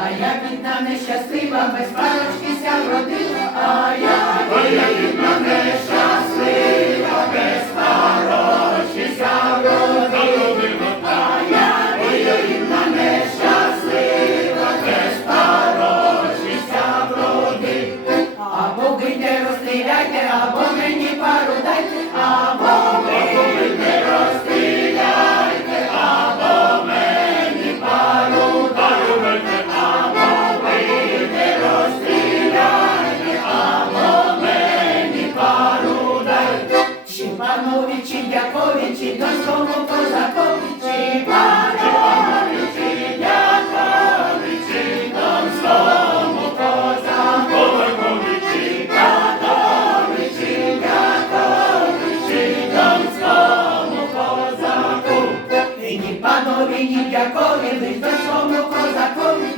А він там нещаслива без пари розстріляйте, або мені пару дайте, або не розстріляйте, або мені пару дайте, або мене розстріляйте, або мені пару дайте. Чи панові, чи дякові, чи свого козаку. мені, коли ми до козакові.